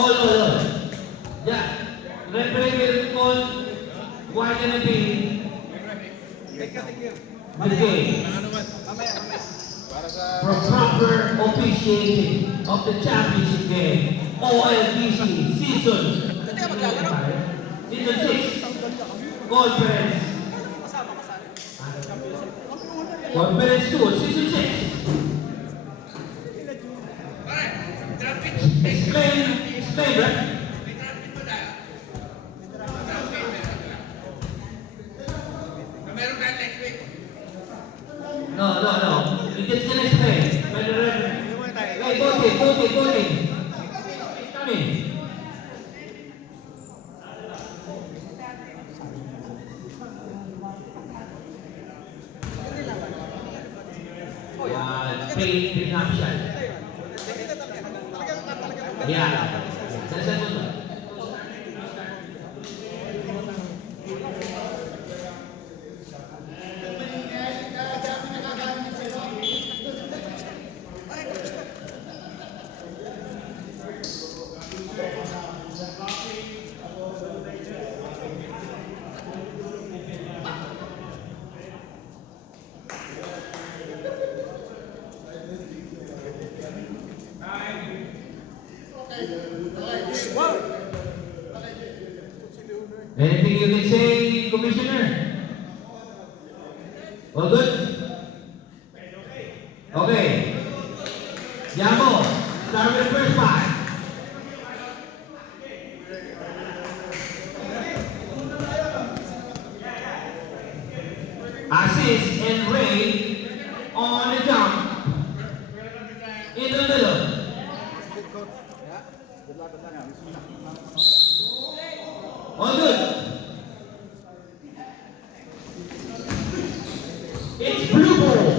All. Yeah. Referee will call why gonna be the game for proper officiating of the championship game. OLBC season 6 conference 2 season 6. Explain, right? No. You just gonna explain. Hey, voting. Come in. Pre-option. Yeah. Dasal mo to. Anything you can say, Commissioner? All good? Okay. Yamo, start with the first five. Assist and Ray on the jump. In the middle. All good. It's blue ball.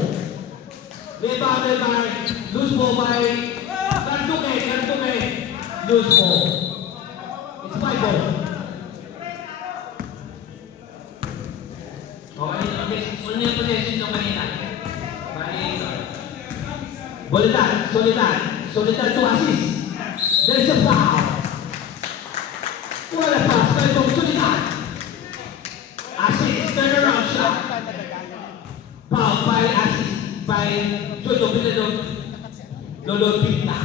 Rebounded by loose ball by Kantume. Loose ball. It's white ball. Okay, only yung possession ng kanina. Soledad to assist. There's a foul. What a pass by Soledad. Assist, turnaround shot. Foul by assist by Jojo Lolo Pinta.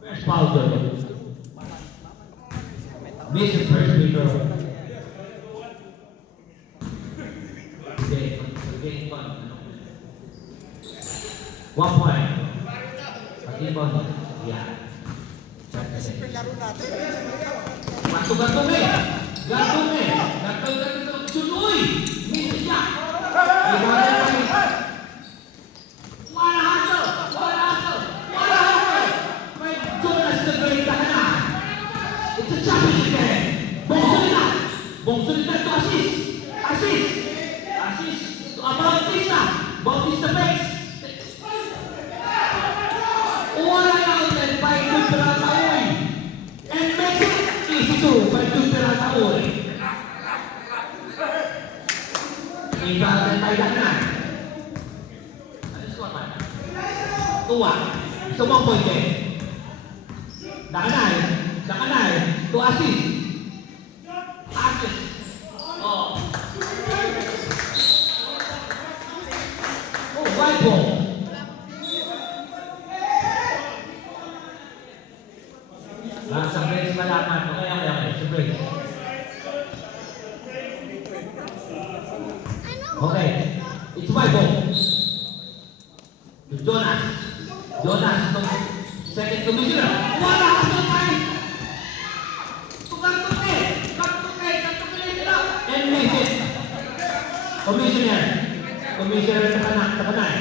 First foul, Jojo. Miss the first free throw. Okay, fun. 1 point. Pag-ibon. Yeah. Gantung eh. Gantung Sunoy. Miss siya. Wala hustle. May Jonas the Great na. It's a championship game. Bong Solidat to assist. To Bautista face. Wala na outlet by Duperataoy. And makes it easy to by Duperataoy. Ibarat by Dakna. Ano score man? 2-1. So 1 point game. Dakanay. To assist. Oh, white ball. Sa brace malaman. Okay. Sa brace. Okay. It's white ball. Jonas. Second commissioner. Wala hustle by Kantume and make it. Commissioner Takanay.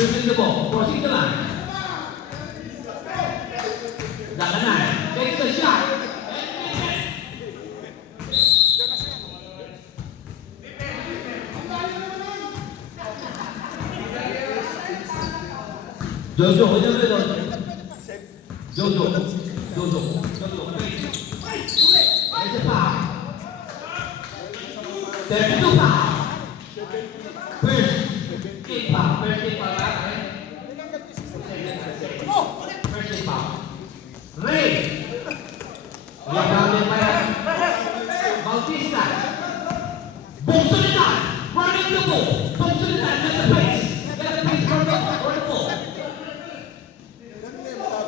Losing the ball. Crossing the line. Takanay takes a shot. Jojo. There's a foul. There's two foul. First kick foul. First kick foul.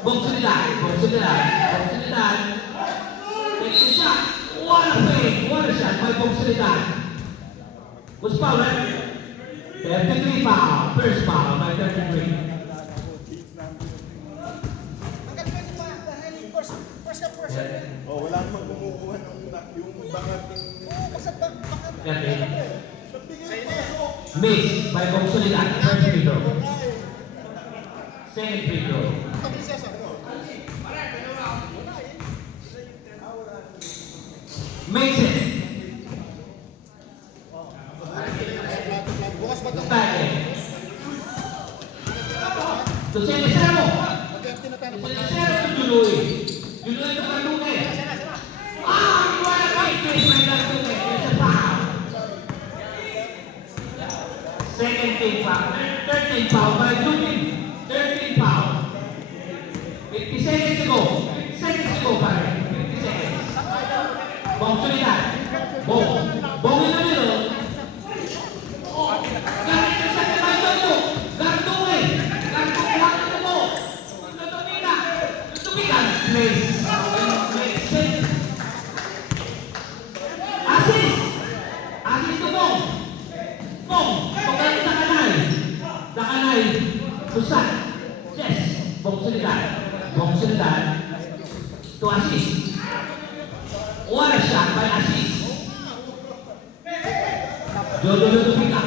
Bonsilidad. Takes the shot. What a fake. What a shot by Bonsilidad. Was foul, right? 33 foul. First foul by 33. Oh, wala namang kumukuha ng yung bangat Miss by Bonsilidad. First free throw. Second free throw. Makes it. Style. To Cenicero. Cenicero to Juloy. Juloy to Carluque. What a great case by Carluque. There's a foul. Second team foul. 13 foul by Juloy. 13 foul. 50 seconds to go. 50 seconds to go, pare. 50 seconds. Bonsilidad. Bong in the middle. Galing na sa kay Dodo. Garduwe. Garduwe na mo. Lutupigan. Place. Assist to Bong. Pagkalit na kanay. Nakanay. Pusat. Yes. Bonsilidad. To assist. What a shot by Assis. Jojo Lutupiga.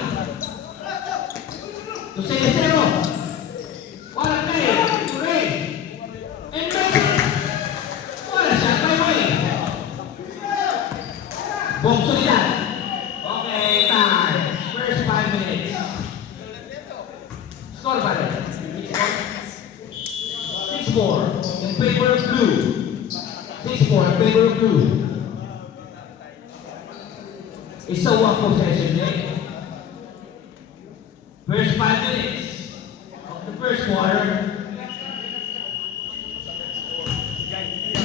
To Cenicero. What a play. Ray. And Ray. What a shot by Ray. Bonsilidad. Okay, time. First 5 minutes. Score by 6-4 in favor of blue. 6-4 in favor of blue. It's a one possession game. First 5 minutes of the first quarter.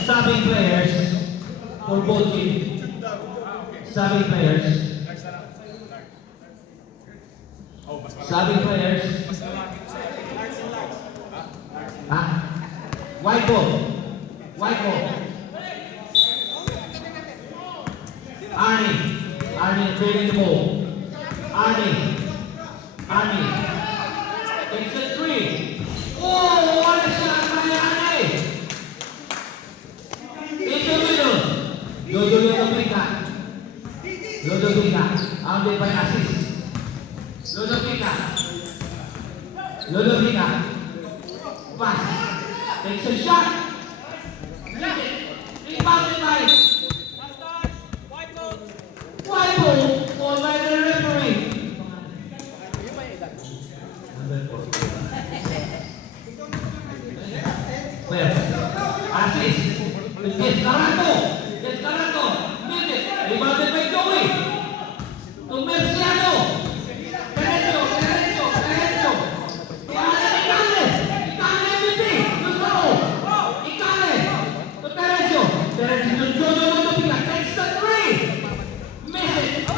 Subbing players for both teams. Subbing players. White ball. Arnie creating the ball. Arnie takes a three. Oh, what a shot by Arnie! In the middle. Lutupiga. Outlet by Assis. Lutupiga. Pass. Takes a shot. Rebounded by White ball for by the referee. Well, Assis. Descarato. Minute. Rebounded by Joey. To Merciano. Derecho. Icale MVP. Gustavo. Icale. To Derecho to Jojo Lutupiga. Takes the three. Miss it.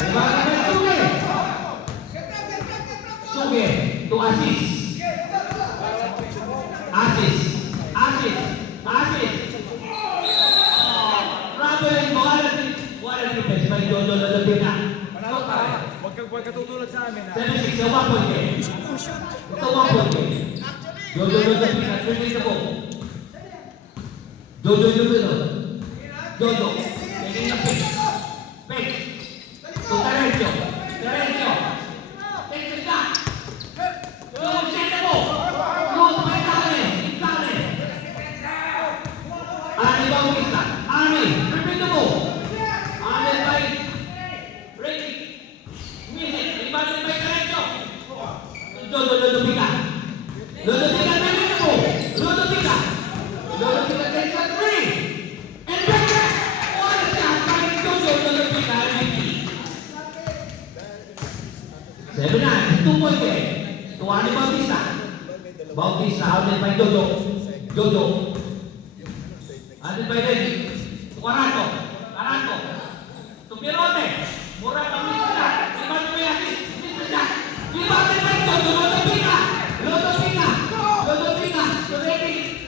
Rebounded by Suge. To Assis. Traveling. What a defense by Jojo Lutupiga. Huwag ka tutulad sa amin, ha? 7-6, a 1-point game. It's a 1-point game. Jojo Lutupiga, release the ball. Jojo in the middle. Jojo, taking the pick. To Terencio. Takes the shot. Jojo set the ball. Close by Icale. Arnie Bautista. Repeat the ball. Arnie by Ready. Rebounded by Terencio. Jojo Lutupiga. Lutupiga takes a three. And back. What a shot by Jojo Lutupiga. 7-9, 2-point game. To Arnie Bautista. Outlet by Jojo. Outlet by Reggie. To Carato. To Pirote. Murata missed the shot. Rebounded by Assis. Missed the shot. Rebounded by Jojo Lutupiga. To Reggie.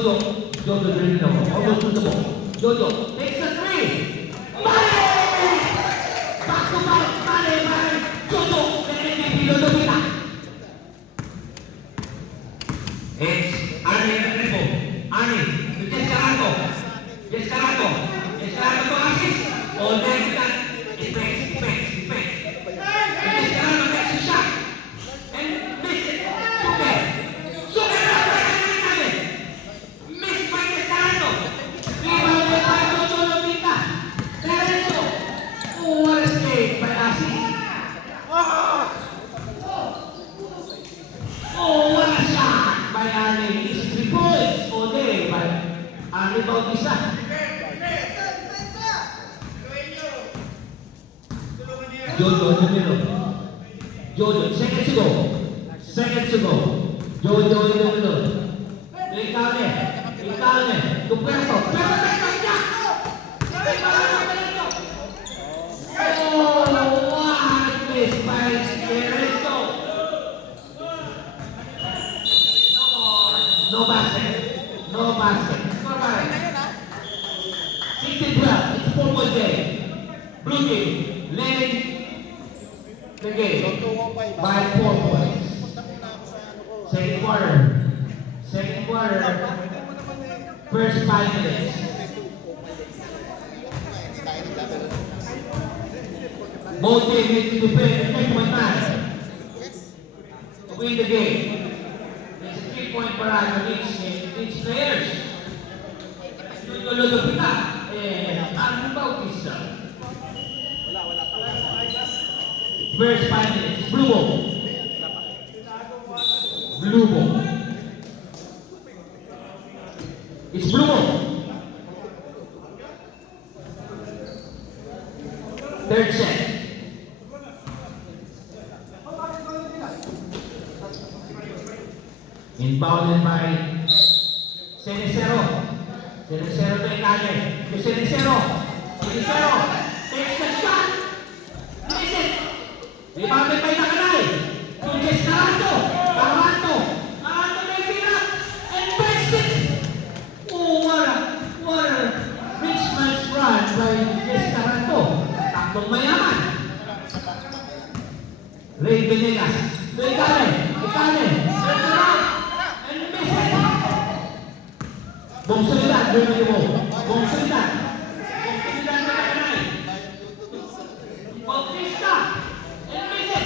Jojo, Jojo dribbling the ball, almost to the ball. Jojo takes a three. Mane! Back to back, Mane. Jojo, Jojo kita. It's Arnie at the dribble. Arnie, to Descarado. Descarado to assist. All day kita. It makes. Descarado makes a shot. And miss it. Sugar natin. Miss by Descarado. Rebounded by Jojo Lopita. Lorenzo. Oh, what a save by Asi. Oh, what a shot by Arnie. It's 3 points all day by Arnie Bautista. Jojo in the middle. Jojo, seconds to go. Jojo in the middle. Icalme. Tu Puerto. Oh, what a miss by Lorenzo. No basket. Score by 16-12. It's a 4-point game. Blue team leading the game by 4 points. Second quarter. First 5 minutes. Both teams need to defend the 3-point line to win the game. It's a 3-point barrage on each players. Jojo Lopita and Arnie Bautista. First 5 minutes. Blue ball. It's blue ball. Third set. Inbounded by Cenicero. Cenicero to Icalme. To Cenicero takes the shot. Miss it. Rebounded by Takanay. To Descarado. Taranto makes it up and breaks it. Oh, what a rich man's run by Descarado. Taktong mayaman. Ray Venegas. To Icalme. Turns around and miss it. Bongsolidad, Bongsolidad na Takanay. Bautista. And miss it.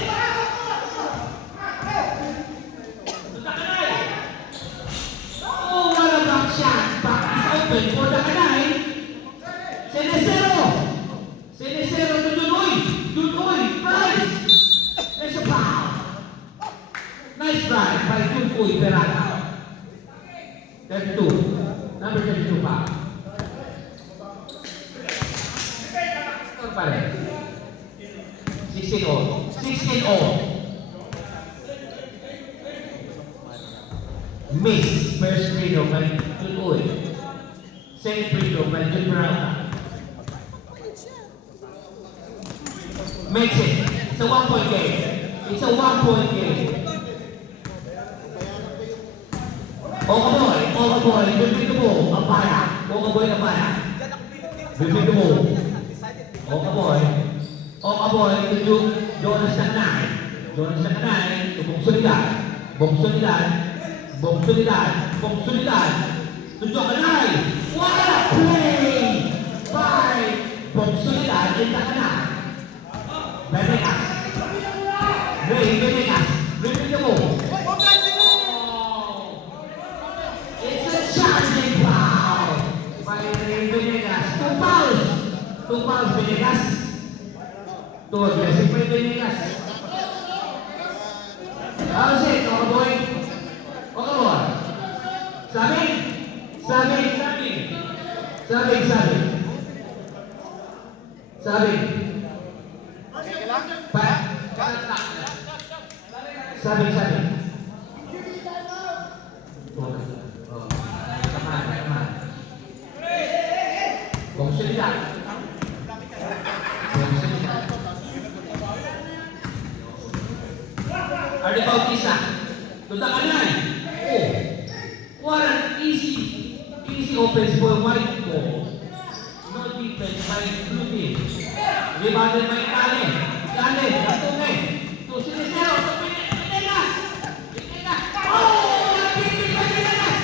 To Takanay. Oh, what a back shot. Back is open for Takanay. Cenicero to Dunoy. Price. There's a foul. Nice drive by Junkoy Peralta. 32. Number 32 foul. Score pa rin. 16-all. Miss. First free throw by Junkoy. Second free throw by Jun Peralta. Makes it. It's a 1-point game. Okaboy, bibig the ball. Okaboy, bibig the ball. Okaboy, to Jonas Takanay. To Bongsolidad. To Takanay. What a play by Bongsolidad and Takanay. Venegas. Bibig the ball. It's a challenging foul by Venegas. 2 fouls, Venegas. Too aggressive by Venegas. How's it, Okaboy? Sabi. Sabi. Bongsolidad. Arnie Bautista. To Takanay. Oh, what an easy easy offense for white ball. No defense by blue team. Rebounded by Kale. Kale, natungay. To Sinisero, to Pinegas. Pinegas. Oh! Napipil by Pinegas.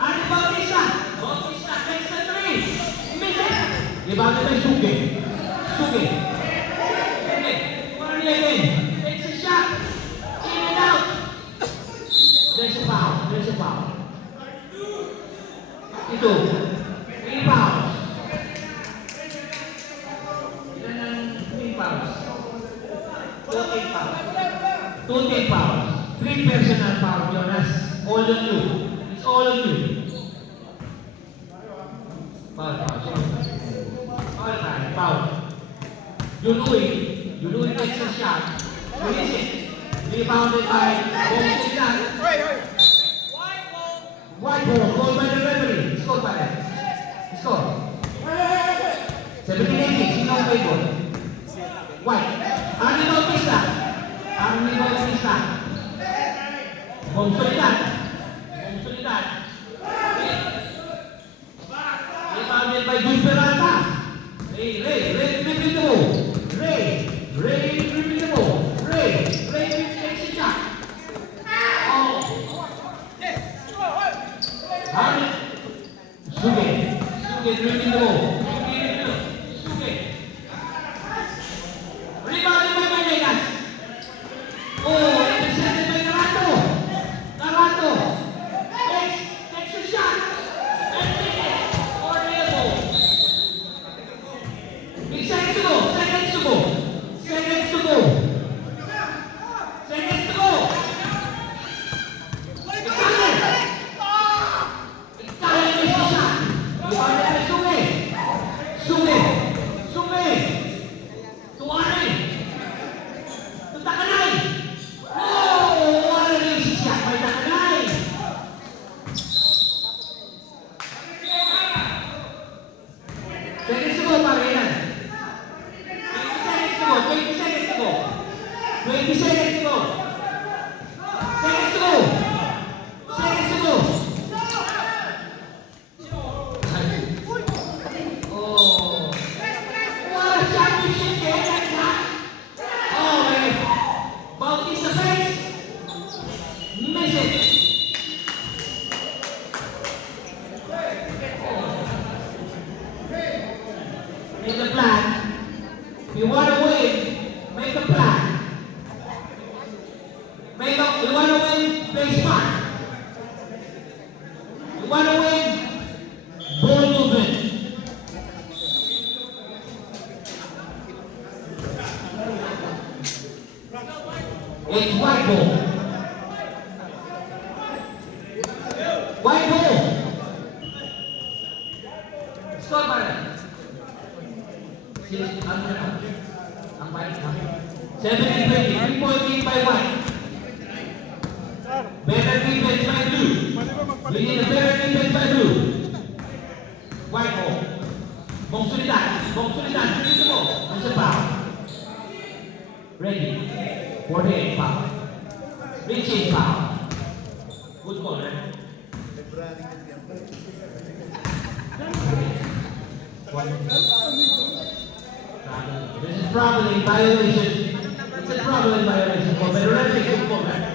Ano Bautista? Bautista takes the three. Misses. Rebounded by Suge. Suge. Suge. One again. Takes a shot. In and out. There's a foul. There's a foul. Ito. 3 fouls. Ilan ang 3 fouls? 2 take fouls. 2 take fouls. 3 personal fouls, Jonas. All on you. It's all on you. Foul, foul. Foul time, foul. Yului takes a shot. Release it. Rebounded by Bong Sinan. White ball, goal by the referee. Score pa rin. Score. 17-18, sino ang favor? White. Arnie Bautista. Arnie Bautista. Bong Solidan. Bong Solidan. Rebounded by Jun Peralta. Ray dribbling the ball. Ray dribbling the ball. Ray takes a shot. Oh. Harry. Suge dribbling the ball. Suge. Rebounded by Venegas. Oh, intercepted by Narato. Takes a shot. And takes it. Or the ball. 8 seconds to go. Seconds to go. Make a plan. If you want to win, make a plan. You want to win, play smart. You want to win, ball movement. It's white ball. White ball. Score pa rin. Ang white ha? 17-20. 3-point lead by white. Better defense by blue. We need a better defense by blue. White ball. Bong Solidan. Finish the ball. That's a foul. Ready. 48 foul. Reaching foul. Good call, right? This is probably violation. It's a probably violation. But the referee good call, right?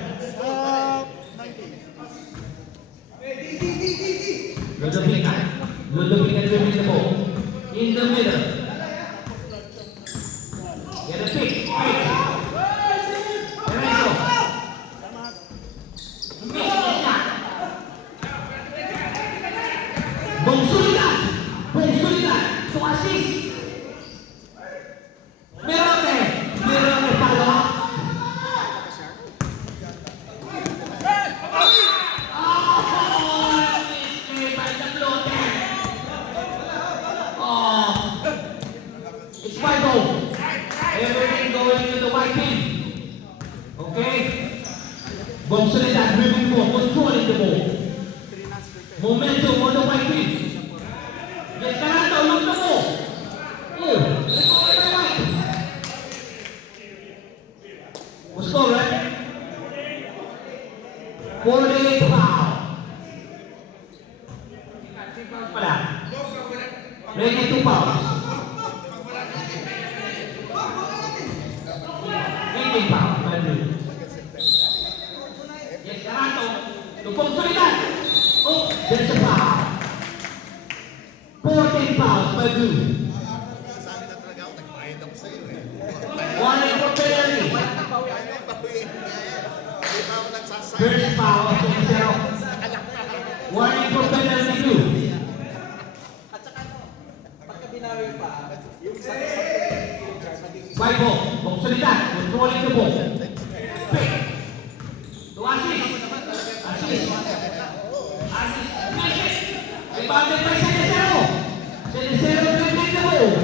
Ludovic dribbling the ball. In the middle. Get a pick. Lorenzo. Missed the shot. Bong Solidan to assist. Meron follow up. It's 5-0. Everything going to the white team. Okay? Bong Solidan dribbling the ball, controlling the ball. Momentum on the white team. Yes, Carato, look the ball. Oh, let's go to the white. What's score, right? 48 foul. pinapakita ko sa'yo eh. Warning for penalty. Ayaw bawiin niya yan. Di ba ako nagsasabi? First foul, 0. Warning for penalty 2. At saka ano, pagka binawi pa, yung sa Five ball, Bongsolidad, controlling the ball. Pick. To assist. Assist. Assist. Assist. Rebounded by Cenicero. Cenicero dribbling the ball.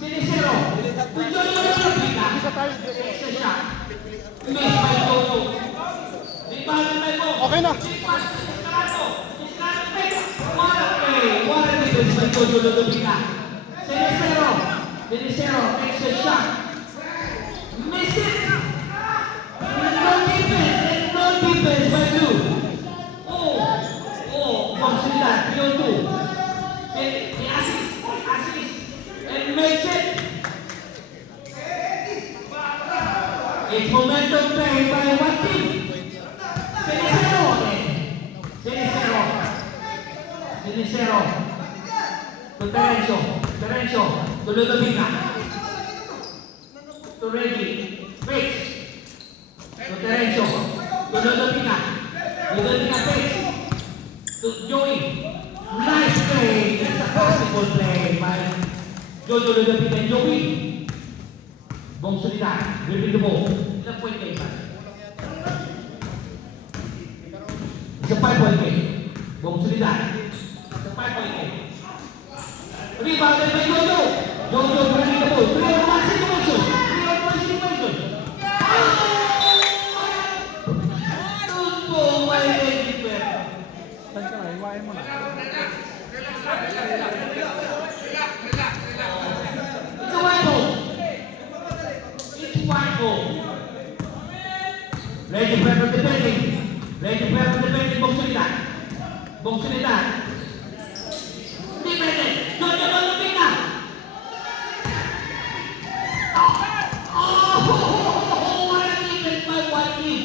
Cenicero. Tujuan yung Pika. Takes a shot. Missed by Jojo. Rebounded by Bo. Okay na. Big pass to Escalado. Escalado pick. What a play. What a defense by Jojo Lodobina. Cenicero. Cenicero takes a shot. Miss it! No defense by two. Bongsolidad, 3-2. The assist, and makes it. It's momentum play by one team. Cenicero. To Terencio. To Lodobina. To Reggie, Fix, to Terencio, to Lodobina, Fix, to Joey, nice play, it's a possible play by Jojo Lodobina and Joey. Bongsolidad, dribbling the ball, ilang point game ba? It's a 5-point game, Bongsolidad, it's a 5-point game. Rebounded by Jojo, dribbling the ball, 3-on-1 situation. Saan ka na? Iwain mo na. It's a white ball. Ready for the defending. Bongsolidad. Defended. Jojo Lodobina. What a defense by White Team.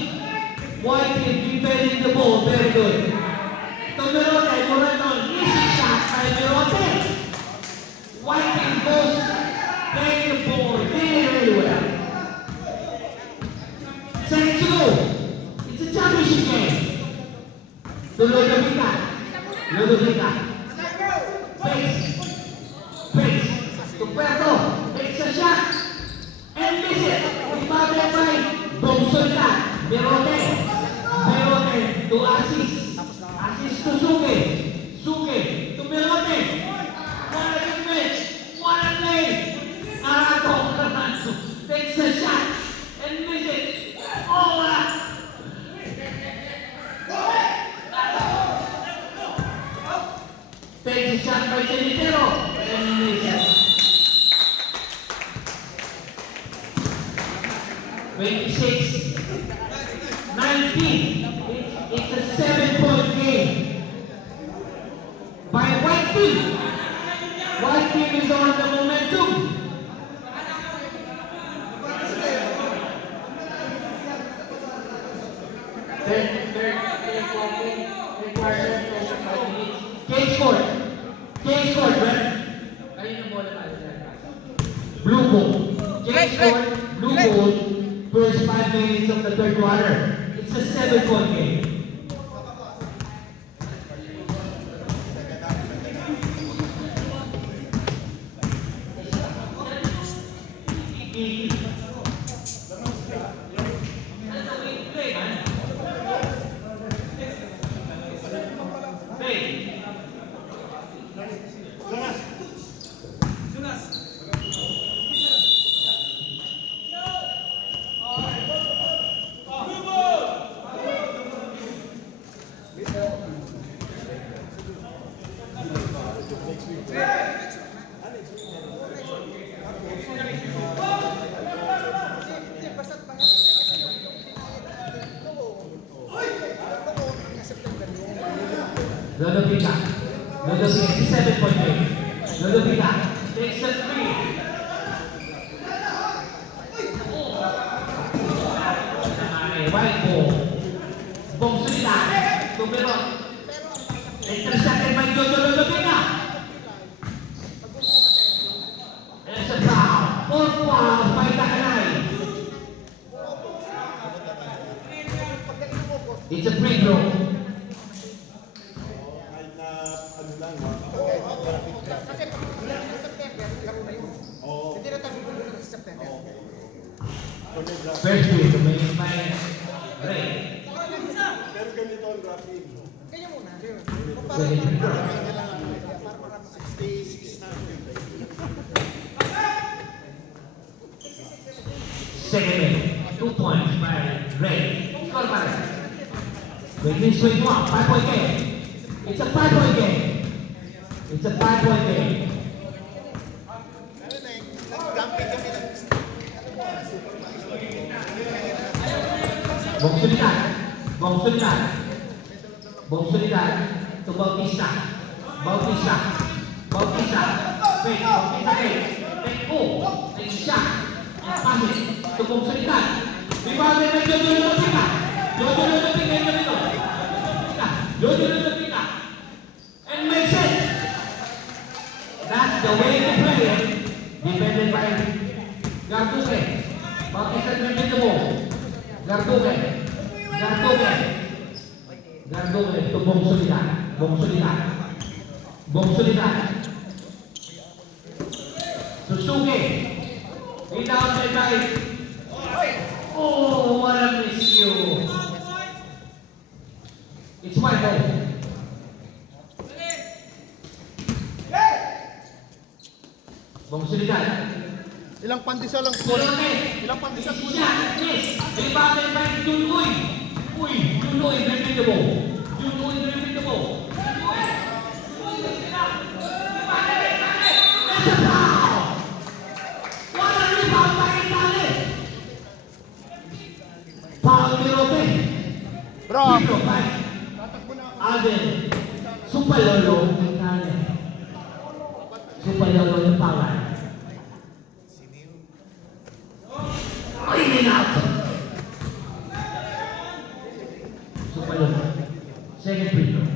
White Team defending the ball very good. To Merote, easy shot by Merote. White Team goes playing the ball very well. Seconds to go. It's a championship game. To Lodobina. Face. To Puerto. Takes a shot. And miss it. Rebounded by Bongsolidad. Merote to assist. Assist to Suge to Merote. What a defense. What a play. Arato takes a shot and miss it. Oh, takes a shot by Cenicero and miss it. 26, 19. It's a 7-point game by White Team. White Team is on the momentum. Cage court, Brett. Blue ball. Cage court, blue ball. First 5 minutes of the third quarter. It's a 7-point game. Lodobina, it's a 7-point game. Lodobina takes a 3. White ball. Bongsolidad to Meron. Intercepted by Jojo Lodobina. There's a foul. Fourth foul by Takanay. It's a free throw. Kahit na ano lang, Kasi sa September, laro na yun. Oo. Hindi na tabi ko sa September. First free to make by Ray. Pero ganito ang graphic. Kanya muna. Second free throw. Para marami 66 na. Second minute. 2 points by Ray. Score by Ray. Within 21, 5-point game. It's a 5-point game. It's a 5-point game. Bong Solidan. Bong Solidan. Bong Solidan. To Bautista. Bautista. Bautista. Wait, Bautista wait. Take oh. Take shot. And pass it. To Bong Solidan. Rebound by Jojo Lopita. Jojo Lopita in the middle. Jojo Lopita. And makes it. That's the way to play it. Defended by Garduque. Bautista dribbling the ball. Garduque. Garduque. Garduque to Bong Solidan. Bong Solidan. Bong Solidan. Susuke. Rebound by oh, what a miscue. It's my ball. Bong Solidan. Ilang pandesal lang po. Colonel. Ilang pandesal po. Shot, miss. Rebounded by Junoy. Uy, Junoy, dribbling the ball. Junoy, dribbling the ball. That's a foul. What a rebound by Itali. Foul ni Rote. Bro. Free throw by Alden. Supalolo Itali. Supalolo yung pangalan. In and out. Super. Second free throw.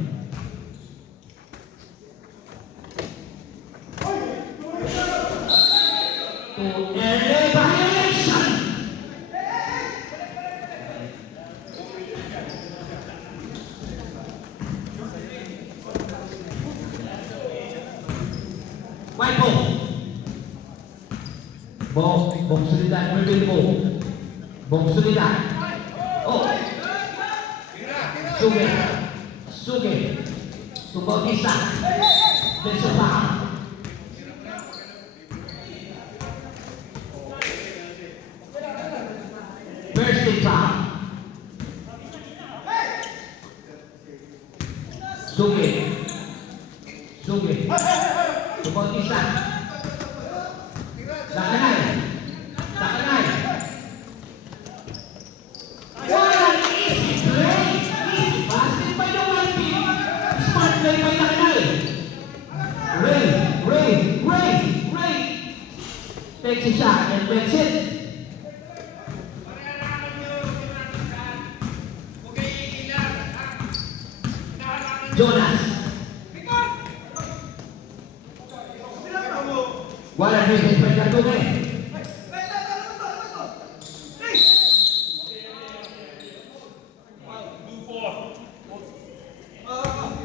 To elevation. White ball. Bong Solidan dribble ball. Bong Solidan. Oh. Suge. Suge. To Bautista. There's a foul. First big foul. Suge. Suge. To Bautista. Takanay. Takanay. What an easy play! Easy basket by the one team. Smart play by Takanay. Ray. Takes a shot and makes it. Jonas. What a defense by Garduque.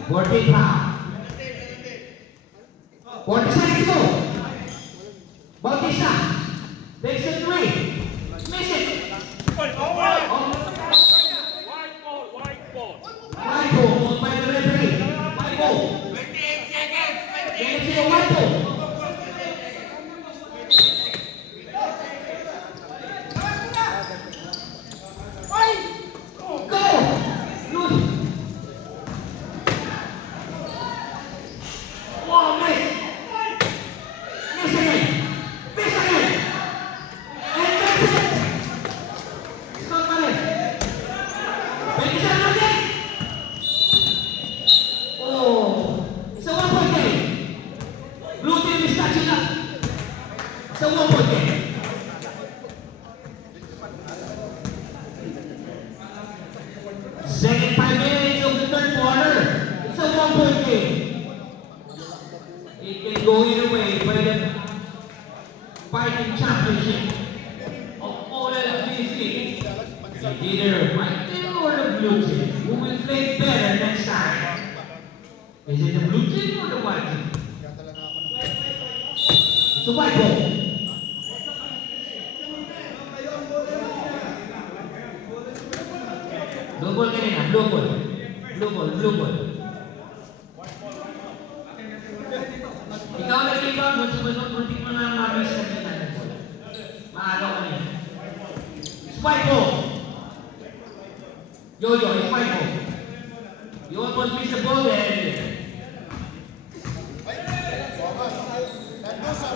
Fourteen foul. 40 seconds to go. Bautista takes a three. Miss it. White ball. White ball by the referee. White ball. 28 seconds. White ball. Go. Good. Wow, miss. Miss again. And that's it. It's not money. 27 again. Oh, it's a 1-point game. Blue team is catching up. It's a 1-point game. Second 5 minutes of the third quarter. It's a 1-point game. It can go either way by the fighting championship of OLPC. Either white team or the blue team. Who will play better next time? Is it the blue team or the white team? It's a white ball. Blue ball kanina, blue ball. Blue ball, blue ball. Ikaw nag-ikaw, muntik mo na mabis na kita ng bola. Maagaw ka niya. It's white ball. Yo-yo, it's white ball. You almost miss the ball there.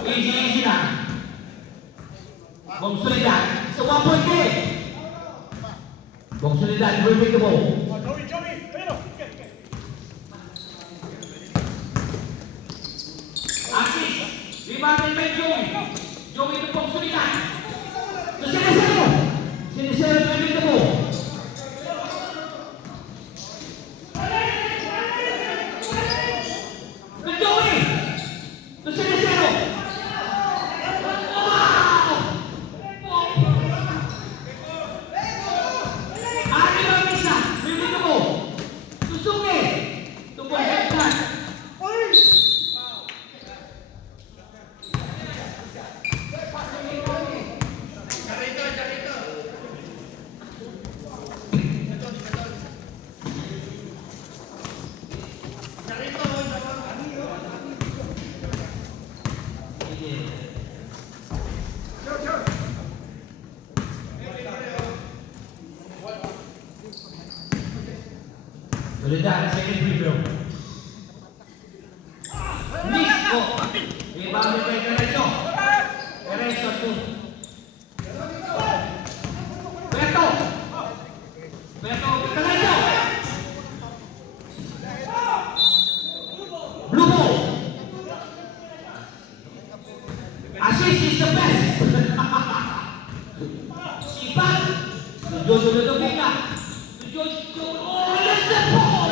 Easy lang. Bong Solidad. It's a 1-point game. Bong Solidad will take the ball. Asis. Rebounded by Joey. Joey to Bong Solidad. To Sinisero. Sinisero will take the ball. To Joey. To Sinisero. Solidad, second free throw. Miss. Oh. Rebounded by Derecho. Derecho to. Beto. Beto, Derecho. Blue ball. Assist is the best. Sipat. Jojo Lodovina. Jojo. Oh, that's the ball.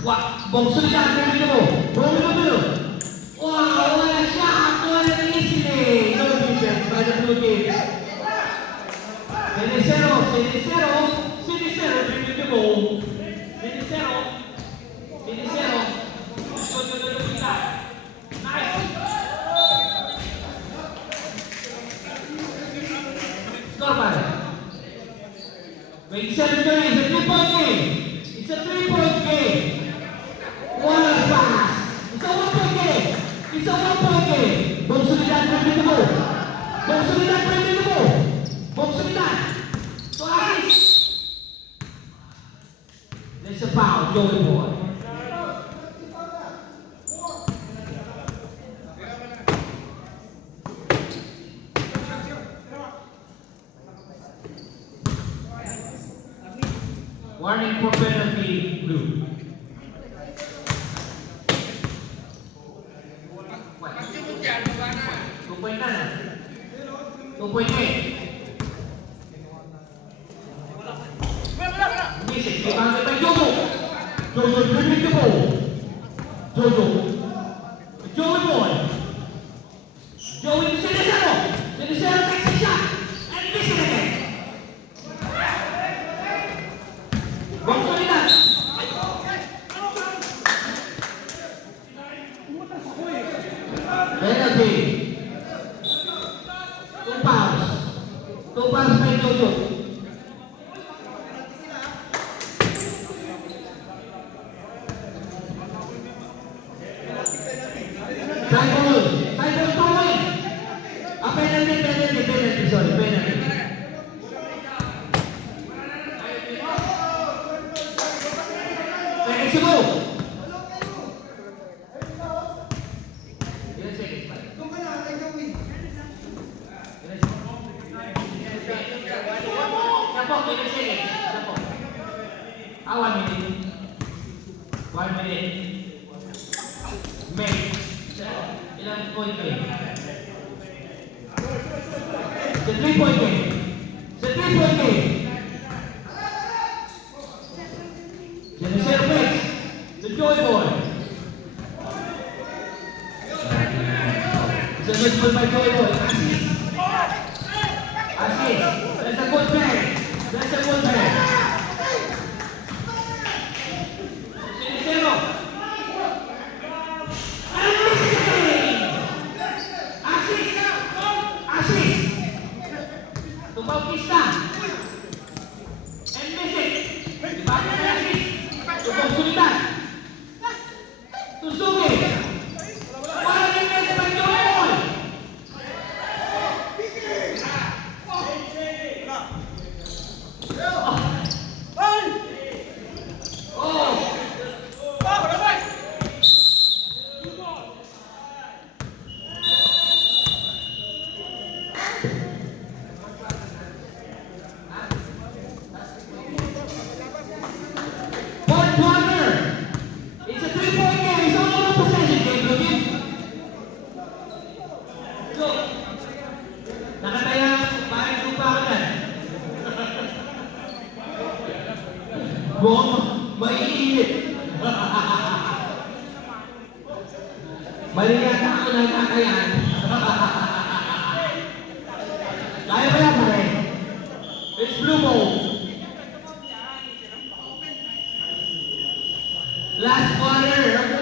Wah, Bong Solidad dari dulu. Bong dulu. Wah, wala shot. Wala isi nih. No defense by the blue team. Sinisero dari dulu. Sinisero. Jojo Lodovina. Nice. Score pada. 27 points. It's a 3-point game. It's a 3-point game. What a pass! It's a 1-point game. It's a 1-point game. Bong Solidad bring the ball. Bong Solidad bring the ball. Bong Solidad. So Aris. There's a foul, Joey Boy. Warning for penalty, blue. What? 2.9. 2.8. Music, rebounded by Jojo. Jojo dribbling the ball. Jojo. Joey Boy. Joey to Sinisero. Sinisero takes a shot. And misses it again. Bong Solidad. Penalty. 2 fouls. 2 fouls by Jojo. Cycle throwing. Penalty, sorry, penalty. Seconds to go. Ilan seconds pa? Napok, ilan seconds? Napok. 1 minute. 1 minute. Make. Ilang point game? It's a 3-point game. It's a 3-point game. Sinisero Pix. The Joy Boy. The good ball by Joey Boy. Assist. Assist. That's a good play. That's a good play. Sinisero. Assist. Assist. Tumaupista. And miss it. Dibago na assist. Tupong sulitan. Tusugi. Parang yung mesa by Joey Boy. Fourth quarter. It's a 3-point game. It's only one possession game, Rubin. So, nakataya, parang lupa ka na. Mukhang maiinit. Mali yata ako na nakakayan. Kaya ba yan, pare? It's blue ball. Last quarter.